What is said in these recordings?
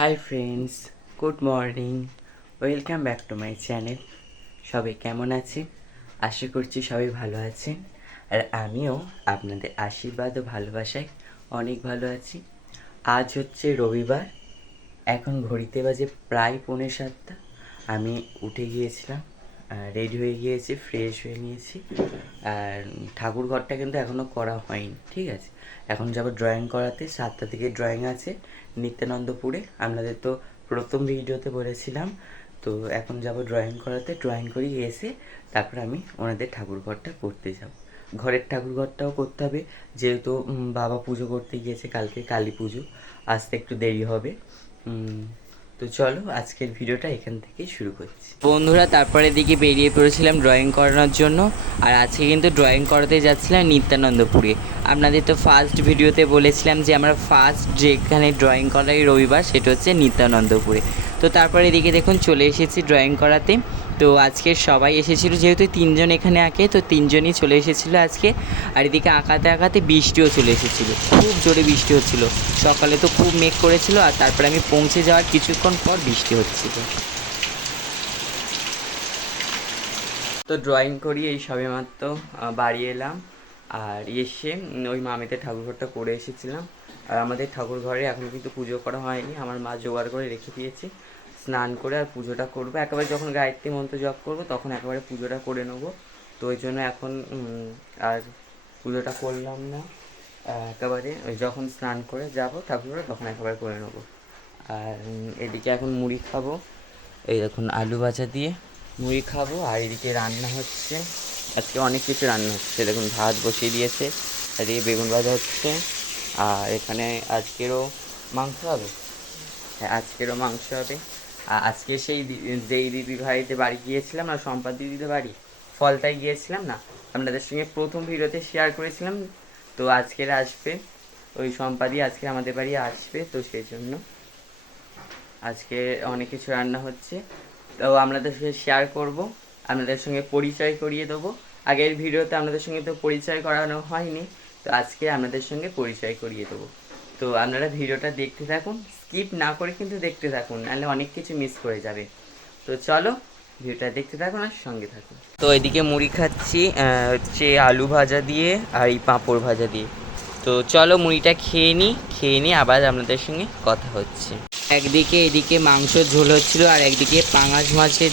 Hi friends, good morning, welcome back to my channel. সবাই কেমন আছে? আশা করছি সবাই ভালো আছেন, আর আমিও আপনাদের আশীর্বাদ ও ভালোবাসায় অনেক ভালো আছি। আজ হচ্ছে রবিবার, এখন ঘড়িতে বাজে প্রায় 6:45। আমি উঠে গিয়েছিলাম, রেডি হয়ে গিয়েছি, ফ্রেশ হয়ে নিয়েছি। আর ঠাকুর ঘরটা কিন্তু এখনও করা হয়নি, ঠিক আছে। এখন যাব ড্রয়িং করাতে, 7টা থেকে ড্রয়িং আছে নিত্যানন্দপুরে। আপনাদের তো প্রথম ভিডিওতে বলেছিলাম। তো এখন যাব ড্রয়িং করাতে, ড্রয়িং করিয়ে এসে তারপর আমি ওনাদের ঠাকুর ঘরটা করতে যাব। ঘরের ঠাকুর ঘরটাও করতে হবে, যেহেতু বাবা পুজো করতে গিয়েছে, কালকে কালী পুজো, আসতে একটু দেরি হবে। তো চলো আজকের ভিডিওটা এখান থেকেই শুরু করছি। বন্ধুরা, তারপরে দিকে বেরিয়ে পড়েছিলাম ড্রয়িং করানোর জন্য। আর আজকে কিন্তু ড্রয়িং করাতে যাচ্ছিলাম নিত্যানন্দপুরে। আপনাদের তো ফার্স্ট ভিডিওতে বলেছিলাম যে আমরা ফার্স্ট যেখানে ড্রয়িং করাই রবিবার, সেটা হচ্ছে নিত্যানন্দপুরে। তো তারপরে এদিকে দেখুন চলে এসেছি ড্রয়িং করাতে। তো আজকে সবাই এসেছিল, যেহেতু 3জন এখানে আঁকে, তো 3জনই চলে এসেছিলো আজকে। আর এদিকে আঁকাতে আঁকাতে বৃষ্টিও চলে এসেছিলো, খুব জোরে বৃষ্টি হচ্ছিল। সকালে তো খুব মেঘ করেছিল, আর তারপরে আমি পৌঁছে যাওয়ার কিছুক্ষণ পর বৃষ্টি হচ্ছিল। তো ড্রয়িং করি এই সবেমাত্র বাড়ি এলাম। আর এসে ওই মামিতে ঠাকুরঘরটা করে এসেছিলাম। আর আমাদের ঠাকুর ঘরে এখন কিন্তু পুজো করা হয়নি, আমার মা জোগাড় করে রেখে দিয়েছি। স্নান করে আর পুজোটা করবো, একেবারে যখন গায়ত্রী মন্ত্র জপ করবো তখন একেবারে পুজোটা করে নেবো। তো ওই জন্য এখন আর পুজোটা করলাম না, একেবারে ওই যখন স্নান করে যাবো ঠাকুরঘরে তখন একেবারে করে নেবো। আর এদিকে এখন মুড়ি খাবো, এই দেখুন আলু ভাজা দিয়ে মুড়ি খাবো। আর এদিকে রান্না হচ্ছে, আজকে অনেক কিছু রান্না হচ্ছে। দেখুন ভাত বসিয়ে দিয়েছে, এদিকে বেগুন ভাজা হচ্ছে। আর এখানে আজকেরও মাংস হবে। হ্যাঁ, আজকেরও মাংস হবে। আর আজকে সেই যেই দিদি ভাইতে বাড়ি গিয়েছিলাম, আর সম্পাদ দিদিদের বাড়ি ফলতায় গিয়েছিলাম না, আপনাদের সঙ্গে প্রথম ভিডিওতে শেয়ার করেছিলাম। তো আজকের আসবে ওই সম্পাদি, আজকে আমাদের বাড়ি আসবে, তো সেই জন্য আজকে অনেক কিছু রান্না হচ্ছে। তো আপনাদের সঙ্গে শেয়ার করব, আপনাদের সঙ্গে পরিচয় করিয়ে দেবো। আগের ভিডিওতে আপনাদের সঙ্গে তো পরিচয় করানো হয়নি, তো আজকে আপনাদের সঙ্গে পরিচয় করিয়ে দেবো। তো আপনারা ভিডিওটা দেখতে থাকুন, স্কিপ না করে কিন্তু দেখতে থাকুন, নাহলে অনেক কিছু মিস করে যাবে। তো চলো ভিডিওটা দেখতে থাকুন আর সঙ্গে থাকুন। তো এদিকে মুড়ি খাচ্ছি হচ্ছে আলু ভাজা দিয়ে আর এই পাঁপড় ভাজা দিয়ে। তো চলো মুড়িটা খেয়ে নিই আবার আপনাদের সঙ্গে কথা হচ্ছে। একদিকে এদিকে মাংস ঝোল হচ্ছিল, আর একদিকে পাঙাশ মাছের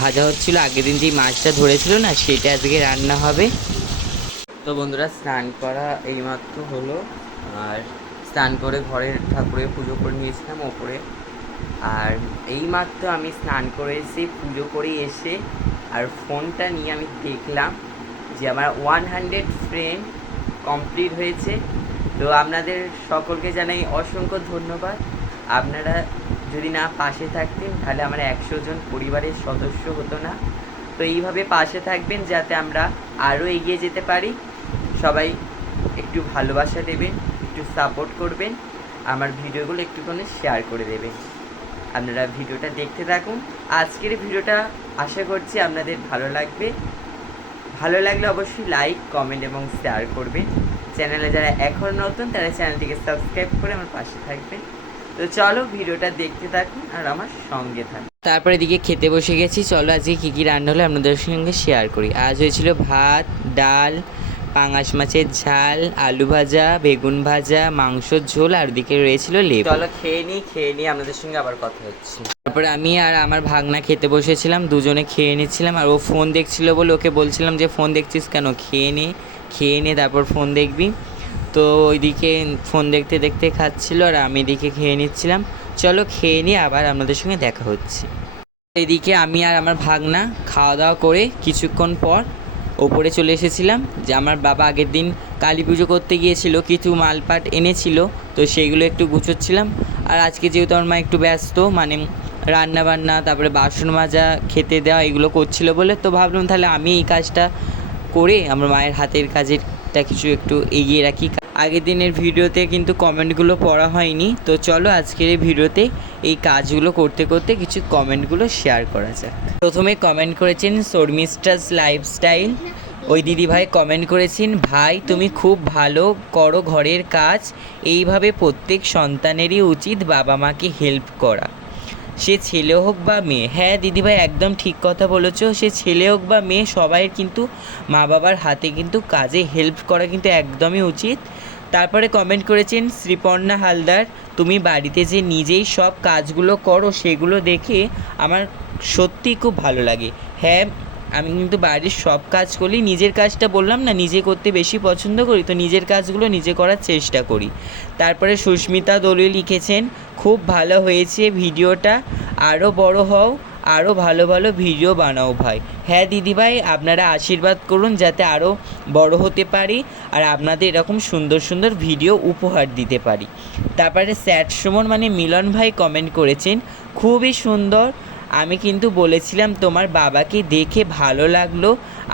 ভাজা হচ্ছিল। আগের দিন যেই মাছটা ধরেছিল না, সেটা আজকে রান্না হবে। তো বন্ধুরা, স্নান করা এইমাত্র হলো। আর স্নান করে ঘরের ঠাকুরের পুজো করে নিয়েছিলাম ওপরে। আর এইমাত্র আমি স্নান করে এসে পুজো করে এসে আর ফোনটা নিয়ে আমি দেখলাম যে আমার 100 ফ্রেন্ড কমপ্লিট হয়েছে। তো আপনাদের সকলকে জানাই অসংখ্য ধন্যবাদ। আপনারা যদি না পাশে থাকতেন তাহলে আমার 100 জন পরিবারের সদস্য হতো না। তো এইভাবে পাশে থাকবেন যাতে আমরা আরও এগিয়ে যেতে পারি। সবাই একটু ভালোবাসা দেবেন, একটু সাপোর্ট করবেন, আমার ভিডিওগুলো একটুখানি শেয়ার করে দেবেন। আপনারা ভিডিওটা দেখতে থাকুন। আজকের ভিডিওটা আশা করছি আপনাদের ভালো লাগবে। ভালো লাগলে অবশ্যই লাইক, কমেন্ট এবং শেয়ার করবেন। চ্যানেলে যারা এখন নতুন তারা চ্যানেলটিকে সাবস্ক্রাইব করে আমার পাশে থাকবেন। তো চলো ভিডিওটা দেখতে থাকুন আর আমার সঙ্গে থাকুন। তারপরে এদিকে খেতে বসে গেছি। চলো আজকে কী কী রান্না হলো আপনাদের সঙ্গে শেয়ার করি। আজ হয়েছিল ভাত, ডাল, পাঙাশ মাছের ঝাল, আলু ভাজা, বেগুন ভাজা, মাংসর ঝোল, আর দিকে রয়েছিল লেবু। চলো খেয়ে নিই আপনাদের সঙ্গে আবার কথা হচ্ছে। তারপরে আমি আর আমার ভাগনা খেতে বসেছিলাম, দুজনে খেয়ে নিচ্ছিলাম। আর ও ফোন দেখছিল বলে ওকে বলছিলাম যে ফোন দেখছিস কেন, খেয়ে নে তারপর ফোন দেখবি। তো ওইদিকে ফোন দেখতে দেখতে খাচ্ছিল, আর আমি এদিকে খেয়ে নিচ্ছিলাম। চলো খেয়ে নিয়ে আবার আপনাদের সঙ্গে দেখা হচ্ছে। এদিকে আমি আর আমার ভাগনা খাওয়া দাওয়া করে কিছুক্ষণ পর ওপরে চলে এসেছিলাম। যে আমার বাবা আগের দিন কালী পুজো করতে গিয়েছিল, কিছু মালপাট এনেছিল, তো সেইগুলো একটু গুছোচ্ছিলাম। আর আজকে যেহেতু আমার মা একটু ব্যস্ত, রান্না বান্না, তারপরে বাসন মাজা, খেতে দেওয়া এগুলো করছিল বলে, তো ভাবলাম তাহলে আমি এই কাজটা করে আমার মায়ের হাতের কাজেরটা কিছু একটু এগিয়ে রাখি। আগের দিনের ভিডিওতে কিন্তু কমেন্টগুলো পড়া হয়নি, তো চলো আজকের এই ভিডিওতে এই কাজগুলো করতে করতে কিছু কমেন্টগুলো শেয়ার করা যাক। প্রথমে কমেন্ট করেছেন শর্মিষ্ঠাস লাইফস্টাইল। ওই দিদিভাই কমেন্ট করেছেন, ভাই তুমি খুব ভালো করো ঘরের কাজ, এইভাবে প্রত্যেক সন্তানেরই উচিত বাবা মাকে হেল্প করা, সে ছেলে হোক বা মেয়ে। হ্যাঁ দিদিভাই একদম ঠিক কথা বলেছো, সে ছেলে হোক বা মেয়ে সবাইয়ের কিন্তু মা বাবার হাতে কিন্তু কাজে হেল্প করা কিন্তু একদমই উচিত। তারপরে কমেন্ট করেছেন শ্রীপর্ণা হালদার, তুমি বাড়িতে যে নিজেই সব কাজগুলো করো সেগুলো দেখে আমার সত্যি খুব ভালো লাগে। হ্যাঁ আমি কিন্তু বাড়ির সব কাজ করি, নিজের কাজটা বললাম না নিজে করতে বেশি পছন্দ করি, তো নিজের কাজগুলো নিজে করার চেষ্টা করি। তারপরে সুস্মিতা দলুই লিখেছেন, খুব ভালো হয়েছে ভিডিওটা, আরও বড় হও, আরও ভালো ভালো ভিডিও বানাও ভাই। হ্যাঁ দিদিভাই আপনারা আশীর্বাদ করুন যাতে আরও বড় হতে পারি আর আপনাদের এরকম সুন্দর সুন্দর ভিডিও উপহার দিতে পারি। তারপরে স্যাড সুমন মানে মিলন ভাই কমেন্ট করেছেন, খুবই সুন্দর, আমি কিন্তু বলেছিলাম তোমার বাবাকে দেখে ভালো লাগলো,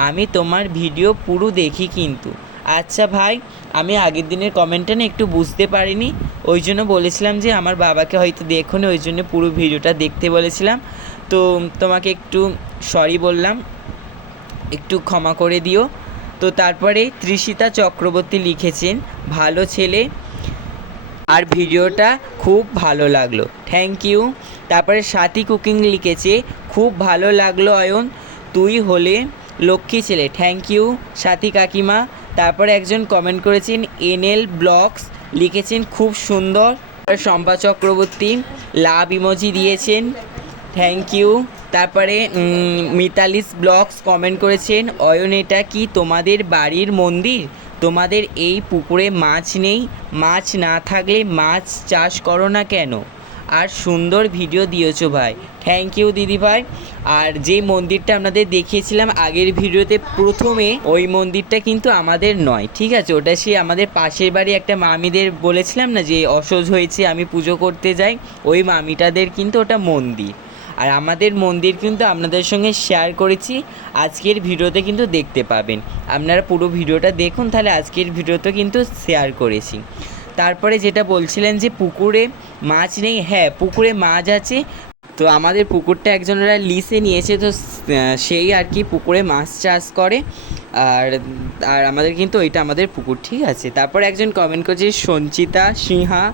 আমি তোমার ভিডিও পুরো দেখি কিন্তু। আচ্ছা ভাই আমি আগের দিনের কমেন্টটা না একটু বুঝতে পারিনি, ওই জন্য বলেছিলাম যে আমার বাবাকে হয়তো দেখুন, ওই জন্য পুরো ভিডিওটা দেখতে বলেছিলাম, তো তোমাকে একটু সরি বললাম, একটু ক্ষমা করে দিও। তো তারপরে তৃষিতা চক্রবর্তী লিখেছেন, ভালো ছেলে আর ভিডিওটা খুব ভালো লাগলো, থ্যাংক ইউ। তারপরে সাথী কুকিং লিখেছে, খুব ভালো লাগলো অয়ন, তুই হলে লক্ষ্মী ছেলে, থ্যাংক ইউ সাথী কাকিমা। তারপরে একজন কমেন্ট করেছেন এনএল ব্লগস, লিখেছেন খুব সুন্দর। শম্পা চক্রবর্তী লাভ ইমোজি দিয়েছেন, থ্যাংক ইউ। তারপরে মিতালিস ব্লগস কমেন্ট করেছেন, অয়ন এটা কি তোমাদের বাড়ির মন্দির, তোমাদের এই পুকুরে মাছ নেই, মাছ না থাকলে মাছ চাষ করো না কেন, আর সুন্দর ভিডিও দিয়েছো ভাই, থ্যাংক ইউ দিদি ভাই। আর যে মন্দিরটা আপনাদের দেখিয়েছিলাম আগের ভিডিওতে প্রথমে, ওই মন্দিরটা কিন্তু আমাদের নয়, ঠিক আছে, ওটা সে আমাদের পাশের বাড়ি একটা মামিদের বলেছিলাম না যে অসহ্য হয়েছে আমি পুজো করতে যাই, ওই মামিটাদের কিন্তু ওটা মন্দির। আর আমাদের মন্দির কিন্তু আপনাদের সঙ্গে শেয়ার করেছি, আজকের ভিডিওতে কিন্তু দেখতে পাবেন, আপনারা পুরো ভিডিওটা দেখুন, তাহলে আজকের ভিডিওতে কিন্তু শেয়ার করেছি। তারপরে যেটা বলছিলেন যে পুকুরে মাছ নেই, হ্যাঁ পুকুরে মাছ আছে, তো আমাদের পুকুরটা একজনেরা লিসে নিয়েছে, তো সেই আর কি পুকুরে মাছ চাষ করে, আর আর আমাদের কিন্তু ওইটা আমাদের পুকুর, ঠিক আছে। তারপর একজন কমেন্ট করেছে সঞ্চিতা সিনহা,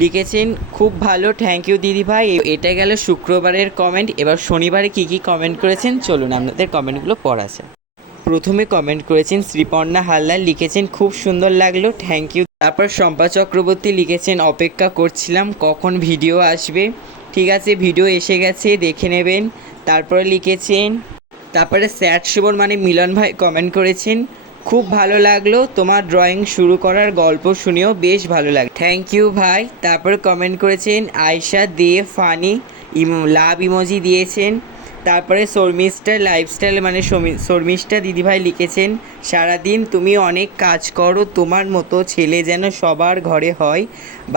লিখেছেন খুব ভালো, থ্যাংক ইউ দিদি ভাই। এটা গেল শুক্রবারের কমেন্ট, এবার শনিবারে কী কী কমেন্ট করেছেন চলুন আপনাদের কমেন্টগুলো পড়া যায়। প্রথমে কমেন্ট করেছেন শ্রীপর্ণা হালদার, লিখেছেন খুব সুন্দর লাগলো, থ্যাংক ইউ। তারপর শম্পা চক্রবর্তী লিখেছেন অপেক্ষা করছিলাম কখন ভিডিও আসবে, ঠিক আছে ভিডিও এসে গেছে দেখে নেবেন। তারপরে লিখেছেন, তারপরে স্যাড সুমন মানে মিলন ভাই কমেন্ট করেছেন, খুব ভালো লাগলো তোমার ড্রয়িং শুরু করার গল্প শুনেও বেশ ভালো লাগে, থ্যাংক ইউ ভাই। তারপরে কমেন্ট করেছেন আয়শা দে ফানি, লাভ ইমোজি দিয়েছেন। তারপরে শর্মিষ্ঠা লাইফস্টাইল মানে শর্মিষ্ঠা দিদিভাই লিখেছেন, সারাদিন তুমি অনেক কাজ করো, তোমার মতো ছেলে যেন সবার ঘরে হয়,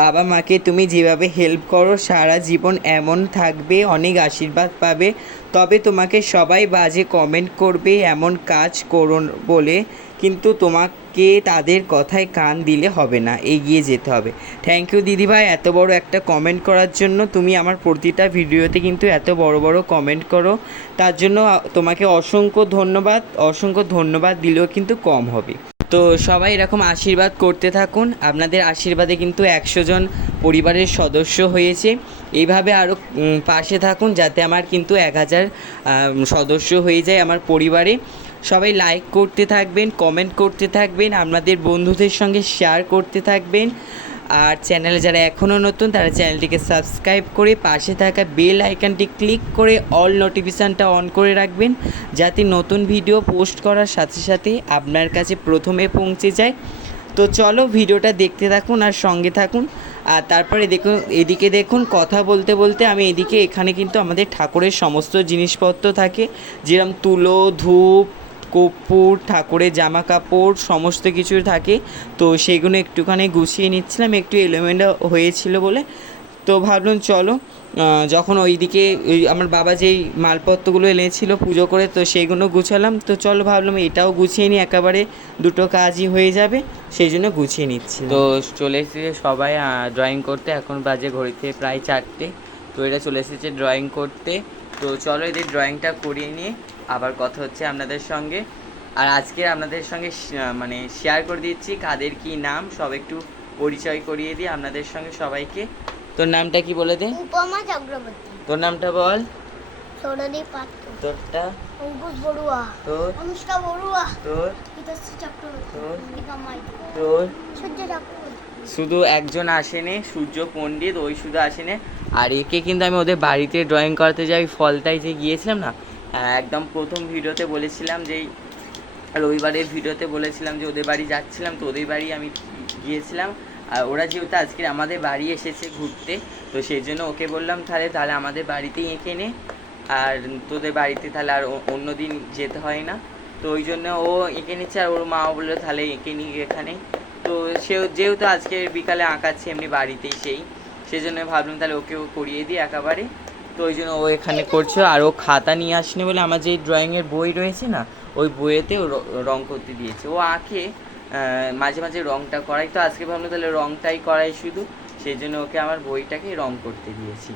বাবা মাকে তুমি যেভাবে হেল্প করো সারা জীবন এমন থাকবে, অনেক আশীর্বাদ পাবে, তবে তোমাকে সবাই বাজে কমেন্ট করবে এমন কাজ করো বলে, কিন্তু তোমাকে তাদের কথায় কান দিলে হবে না, এগিয়ে যেতে হবে। থ্যাংক ইউ দিদিভাই এত বড় একটা কমেন্ট করার জন্য, তুমি আমার প্রতিটা ভিডিওতে কিন্তু এত বড় বড় কমেন্ট করো, তার জন্য তোমাকে অসংখ্য ধন্যবাদ, অসংখ্য ধন্যবাদ দিলেও কিন্তু কম হবে। তো সবাই এরকম আশীর্বাদ করতে থাকুন, আপনাদের আশীর্বাদে কিন্তু 100 জন পরিবারের সদস্য হয়েছে, এইভাবে আরও পাশে থাকুন যাতে আমার কিন্তু 1000 সদস্য হয়ে যায় আমার পরিবারে। সবাই লাইক করতে থাকবেন, কমেন্ট করতে থাকবেন, আপনাদের বন্ধুদের সঙ্গে শেয়ার করতে থাকবেন, আর চ্যানেলে যারা এখনও নতুন তারা চ্যানেলটিকে সাবস্ক্রাইব করে পাশে থাকা বেল আইকনটি ক্লিক করে অল নোটিফিকেশানটা অন করে রাখবেন, যাতে নতুন ভিডিও পোস্ট করার সাথে সাথে আপনার কাছে প্রথমে পৌঁছে যায়। তো চলো ভিডিওটা দেখতে থাকুন আর সঙ্গে থাকুন। আর তারপরে দেখুন এদিকে, দেখুন কথা বলতে বলতে আমি এদিকে, এখানে কিন্তু আমাদের ঠাকুরের সমস্ত জিনিসপত্র থাকে, যেরকম তুলো, ধূপ, কর্পূর, ঠাকুরের জামা কাপড় সমস্ত কিছু থাকে, তো সেগুলো একটুখানি গুছিয়ে নিচ্ছিলাম, একটু এলোমেলো হয়েছিল বলে, তো ভাবলাম চলো যখন ওইদিকে আমার বাবা যেই মালপত্রগুলো এনেছিল পুজো করে, তো সেইগুলো গুছালাম, তো চলো ভাবলাম এটাও গুছিয়ে নিই, একেবারে দুটো কাজই হয়ে যাবে, সেই জন্য গুছিয়ে নিচ্ছি। তো চলে এসেছে সবাই ড্রয়িং করতে, এখন বাজে ঘড়িতে প্রায় 4টে, তো এরা চলে এসেছে ড্রয়িং করতে, তো চলো এদের ড্রয়িংটা করিয়ে নিয়ে আবার কথা হচ্ছে আপনাদের সঙ্গে। আর আজকে আপনাদের সঙ্গে মানে শেয়ার করে দিচ্ছি কাদের কি নাম, সব একটু পরিচয় করিয়ে দিই আপনাদের সঙ্গে সবাইকে। তোর নামটা কি বলে দে? উপমা চক্রবর্তী। তোর নামটা বল। সৌরদীপ পাত্র। তোরটা? অঙ্কুশ বড়ুয়া। তোর? অনুষ্কা বড়ুয়া। তোর? গীতাশ্রী চক্রবর্তী। তোর? মল্লিকা মাইতি। তোর? সূর্য চক্রবর্তী। শুধু একজন আসেনি, সূর্য পণ্ডিত, ওই শুধু আসেনি। আর একে কিন্তু আমি ওদের বাড়িতে ড্রয়িং করাতে যাই, ফলতায় যে গিয়েছিলাম না, একদম প্রথম ভিডিওতে বলেছিলাম যে রবিবারের ভিডিওতে বলেছিলাম যে ওদের বাড়ি যাচ্ছিলাম, তো ওদের বাড়ি আমি গিয়েছিলাম। আর ওরা যেহেতু আজকে আমাদের বাড়ি এসেছে ঘুরতে, তো সেই জন্য ওকে বললাম তাহলে আমাদের বাড়িতেই এঁকে নে, আর তোদের বাড়িতে তাহলে আর অন্য দিন যেতে হয় না। তো ওই জন্য ও এঁকে নিচ্ছে, আর ওর মাও বললো তাহলে এঁকে নিই এখানে। তো সেও যেহেতু আজকে বিকালে আঁকাচ্ছে এমনি বাড়িতেই, সেই জন্য ভাবলাম তাহলে ওকেও করিয়ে দিই একেবারে। তো ওই জন্য ও এখানে করছে। আর ও খাতা নিয়ে আসেনি বলে আমার যে ড্রয়িংয়ের বই রয়েছে না, ওই বইয়েতে ও রং করতে দিয়েছে। ও আঁকে, মাঝে মাঝে রংটা করাই, তো আজকে ভাবলাম তাহলে রংটাই করাই শুধু, সেই জন্য ওকে আমার বইটাকে রং করতে দিয়েছি।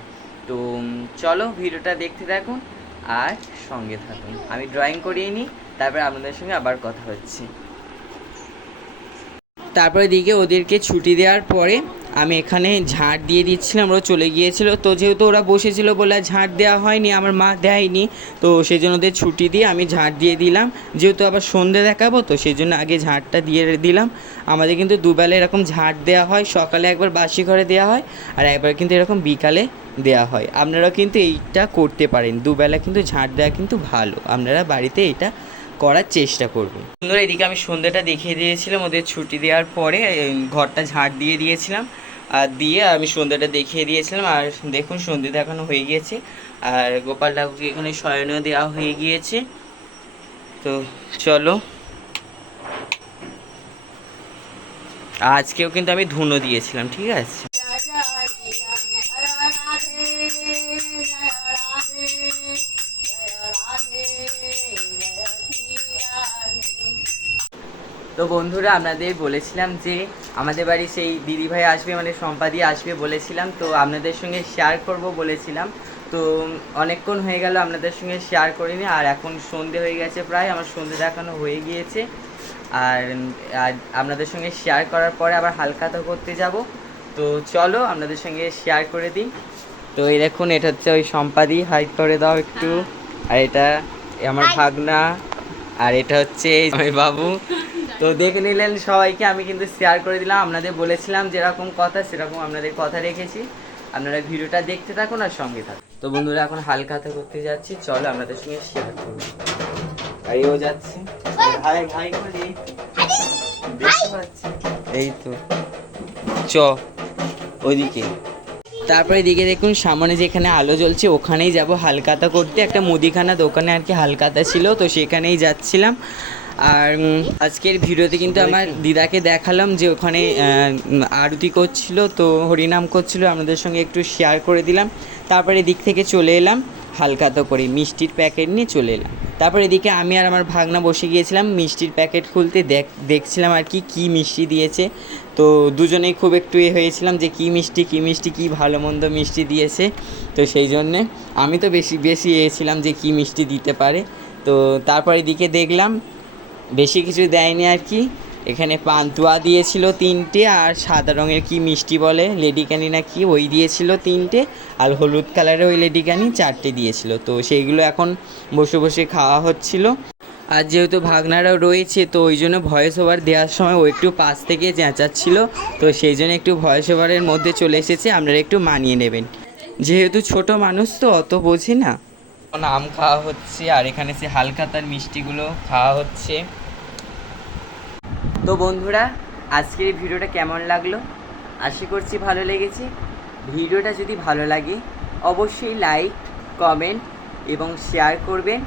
তো চলো ভিডিওটা দেখতে থাকুন আর সঙ্গে থাকুন। আমি ড্রয়িং করিয়ে নিই, তারপরে আপনাদের সঙ্গে আবার কথা হচ্ছে। তারপরে দিকে ওদেরকে ছুটি দেওয়ার পরে আমি এখানে ঝাঁট দিয়ে দিচ্ছিলাম, ওরা চলে গিয়েছিল। তো যেহেতু ওরা বসেছিল বলে ঝাঁট দেওয়া হয়নি, আমার মা দেয়নি, তো সেই জন্য ওদের ছুটি দিয়ে আমি ঝাঁট দিয়ে দিলাম। যেহেতু আবার সন্ধে দেখাবো, তো সেই জন্য আগে ঝাঁটটা দিয়ে দিলাম। আমাদের কিন্তু দুবেলা এরকম ঝাঁট দেওয়া হয়, সকালে একবার বাসি ঘরে দেওয়া হয়, আর একবার কিন্তু এরকম বিকালে দেওয়া হয়। আপনারা কিন্তু এইটা করতে পারেন, দুবেলা কিন্তু ঝাঁট দেওয়া কিন্তু ভালো, আপনারা বাড়িতে এটা করার চেষ্টা করবো। সুন্দর, এদিকে আমি সন্ধ্যাটা দেখিয়ে দিয়েছিলাম, ওদের ছুটি দেওয়ার পরে ঘরটা ঝাঁট দিয়ে দিয়েছিলাম, আর দিয়ে আমি সন্ধ্যাটা দেখিয়ে দিয়েছিলাম। আর দেখুন সন্ধ্যে দেখানো হয়ে গিয়েছে, আর গোপাল ঠাকুরকে এখানে শয়নও দেওয়া হয়ে গিয়েছে। তো চলো, আজকেও কিন্তু আমি ধুনো দিয়েছিলাম, ঠিক আছে। তো বন্ধুরা, আপনাদের বলেছিলাম যে আমাদের বাড়ি সেই দিদিভাই আসবে, মানে সম্পাদি আসবে বলেছিলাম, তো আপনাদের সঙ্গে শেয়ার করব বলেছিলাম। তো অনেকক্ষণ হয়ে গেল আপনাদের সঙ্গে শেয়ার করিনি, আর এখন সন্ধে হয়ে গেছে, প্রায় আমার সন্ধে দেখানো হয়ে গিয়েছে। আর আপনাদের সঙ্গে শেয়ার করার পরে আবার হালখাতা করতে যাব। তো চলো আপনাদের সঙ্গে শেয়ার করে দিই। তো এই দেখুন, এটা হচ্ছে ওই সম্পাদি, হাইট করে দাও একটু। আর এটা আমার ভাগনা, আর এটা হচ্ছে আমি বাবু। তো দেখে নিলেন সবাইকে, আমি কিন্তু শেয়ার করে দিলাম। আপনাদের বলেছিলাম যেরকম কথা সেরকম আপনাদের কথা রেখেছি। আপনারা ভিডিওটা দেখতে থাকুন আর সঙ্গে থাকুন। তো বন্ধুরা, এখন হালখাতা করতে যাচ্ছি, চলো আপনাদের সঙ্গে শেয়ার করব। আর এও যাচ্ছে, হাই হাই করে দেখতে পাচ্ছি, এই তো চ ওইদিকে। তারপরে দিকে দেখুন সামনে যেখানে আলো জ্বলছে ওখানেই যাব হালখাতা করতে। একটা মুদিখানা দোকানে আর কি হালখাতা ছিল, তো সেখানেই যাচ্ছিলাম। আর আজকের ভিডিওতে কিন্তু আমার দিদাকে দেখালাম যে ওখানে আরতি করছিল, তো হরিনাম করছিল, আপনাদের সঙ্গে একটু শেয়ার করে দিলাম। তারপরে এদিক থেকে চলে এলাম হালখাতা করে, মিষ্টির প্যাকেট নিয়ে চলে এলাম। তারপর এদিকে আমি আর আমার ভাগনা বসে গিয়েছিলাম মিষ্টির প্যাকেট খুলতে, দেখছিলাম আর কি মিষ্টি দিয়েছে। তো দুজনেই খুব একটু হয়েছিলাম যে কী মিষ্টি কী ভালো মন্দ মিষ্টি দিয়েছে। তো সেই জন্যে আমি তো বেশি এসেছিলাম যে কী মিষ্টি দিতে পারে। তো তারপর এদিকে দেখলাম বেশি কিছু দেয়নি আর কি, এখানে পান্তুয়া দিয়েছিল 3টে, আর সাদা রঙের কি মিষ্টি বলে লেডিকানি না কি, ওই দিয়েছিল 3টে, আর হলুদ কালারের ওই লেডিকানি 4টে দিয়েছিল। তো সেইগুলো এখন বসে বসে খাওয়া হচ্ছিল। আর যেহেতু ভাগনারাও রয়েছে, তো ওই জন্য ভয়েস ওভার দেওয়ার সময় ও একটু পাশ থেকে চেঁচাচ্ছিল, তো সেই জন্য একটু ভয়েস ওভারের মধ্যে চলে এসেছে, আপনারা একটু মানিয়ে নেবেন, যেহেতু ছোট মানুষ তো অত বোঝে না। আম খাওয়া হচ্ছে, আর এখানে সে হালখাতার মিষ্টিগুলো খাওয়া হচ্ছে। তো বন্ধুরা, আজকের এই ভিডিওটা কেমন লাগলো? আশা করছি ভালো লেগেছে। ভিডিওটা যদি ভালো লাগে অবশ্যই লাইক, কমেন্ট এবং শেয়ার করবেন।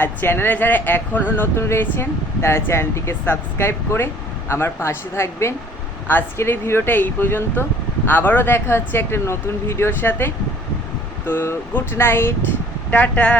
আর চ্যানেলে যারা এখনও নতুন রয়েছেন তারা চ্যানেলটিকে সাবস্ক্রাইব করে আমার পাশে থাকবেন। আজকের এই ভিডিওটা এই পর্যন্ত, আবারও দেখা হচ্ছে একটা নতুন ভিডিওর সাথে। তো গুড নাইট, টাটা।